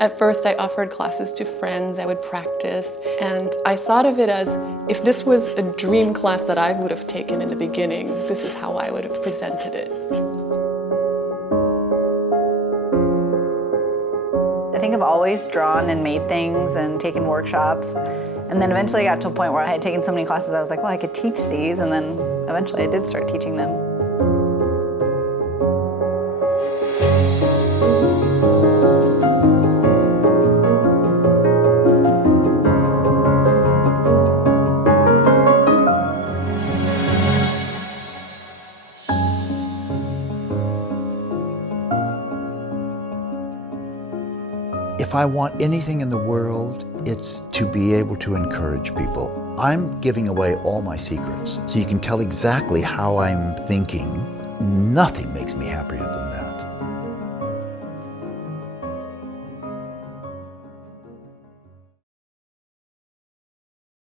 At first, I offered classes to friends, I would practice, and I thought of it as if this was a dream class that I would have taken in the beginning, this is how I would have presented it. I think I've always drawn and made things and taken workshops, and then eventually I got to a point where I had taken so many classes I was like, well, I could teach these, and then eventually I did start teaching them. If I want anything in the world, it's to be able to encourage people. I'm giving away all my secrets, so you can tell exactly how I'm thinking. Nothing makes me happier than that.